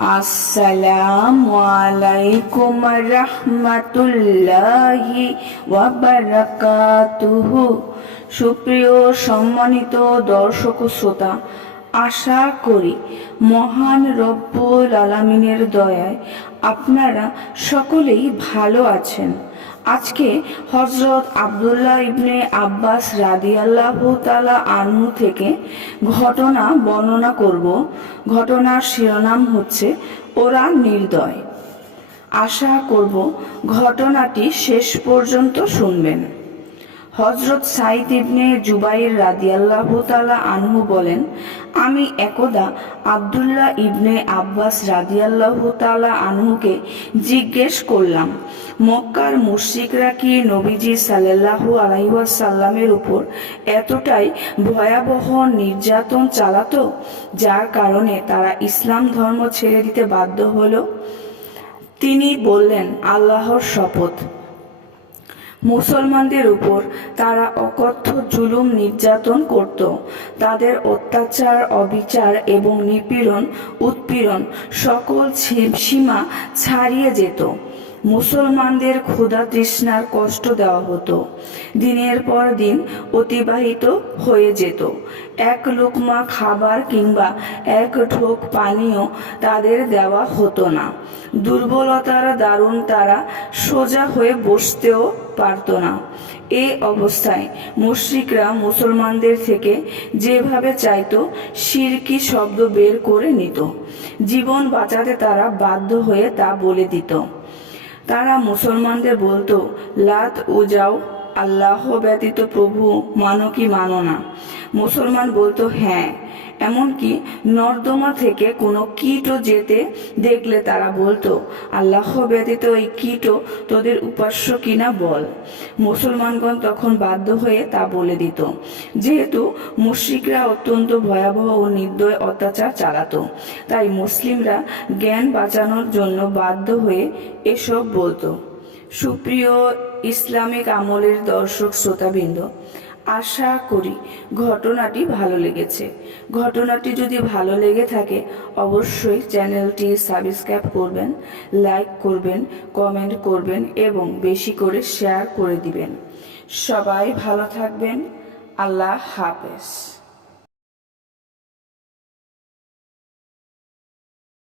আসসালামু আলাইকুম রাহমাতুল্লাহি ওয়া বারাকাতুহু। সুপ্রিয় সম্মানিত দর্শক ও শ্রোতা, আশা করি মহান রব্বুল আলামিনের দয়ায় আপনারা সকলেই ভালো আছেন। আজকে হযরত আব্দুল্লাহ ইবনে আব্বাস রাদিয়াল্লাহু তাআলা আনহু থেকে ঘটনা বর্ণনা করব। ঘটনার শিরোনাম হচ্ছে ওরা নির্দয়। আশা করব ঘটনাটি শেষ পর্যন্ত শুনবেন। হযরত সাইদ ইবনে জুবাইর রাদিয়াল্লাহু তাআলা আনহু বলেন, আমি একদা আব্দুল্লাহ ইবনে আব্বাস রাদিয়াল্লাহু তাআলা আনহুকে জিজ্ঞেস করলাম, মক্কার মুশরিকরা কি নবীজি সাল্লাল্লাহু আলাইহি ওয়াসাল্লামের উপর এতটাই ভয়াবহ নির্যাতন চালাতো যার কারণে তারা ইসলাম ধর্ম ছেড়ে দিতে বাধ্য হলো? তিনি বললেন, আল্লাহর শপথ, মুসলমানদের উপর তারা অকথ্য জুলুম নির্যাতন করত। তাদের অত্যাচার, অবিচার এবং নিপীড়ন উৎপীড়ন সকল সীমা ছাড়িয়ে যেত। মুসলমানদের ক্ষুধা তৃষ্ণার কষ্ট দেওয়া হতো। দিনের পর দিন অতিবাহিত হয়ে যেত। এক লোকমা খাবার কিংবা এক ঢোক পানীয় তাদের দেওয়া হতো না। দুর্বলতার দারুণ তারা সোজা হয়ে বসতেও পারত না। এই অবস্থায় মুশরিকরা মুসলমানদের থেকে যেভাবে চাইতো শিরকি শব্দ বের করে নিত। জীবন বাঁচাতে তারা বাধ্য হয়ে তা বলে দিত। তারা মুসলমানদের বলতো, লাত উজাও আল্লাহ ব্যতীত প্রভু মানো কি মানো না? মুসলমান বলতো হ্যাঁ। এমনকি নর্দমা থেকে কোনো কীটও যেতে দেখলে তারা বলতো, আল্লাহ ব্যতীত এই কীটও তোদের উপাস্য কিনা বল। মুসলমানগণ তখন বাধ্য হয়ে তা বলে দিত। যেহেতু মুশরিকরা অত্যন্ত ভয়াবহ ও নির্দয় অত্যাচার চালাতো, তাই মুসলিমরা জ্ঞান বাঁচানোর জন্য বাধ্য হয়ে এসব বলতো। সুপ্রিয় ইসলামিক আমলের দর্শক শ্রোতাবৃন্দ, আশা করি ঘটনাটি ভালো লেগেছে। ঘটনাটি যদি ভালো লেগে থাকে অবশ্যই চ্যানেলটি সাবস্ক্রাইব করবেন, লাইক করবেন, কমেন্ট করবেন এবং বেশি করে শেয়ার করে দিবেন। সবাই ভালো থাকবেন। আল্লাহ হাফেজ।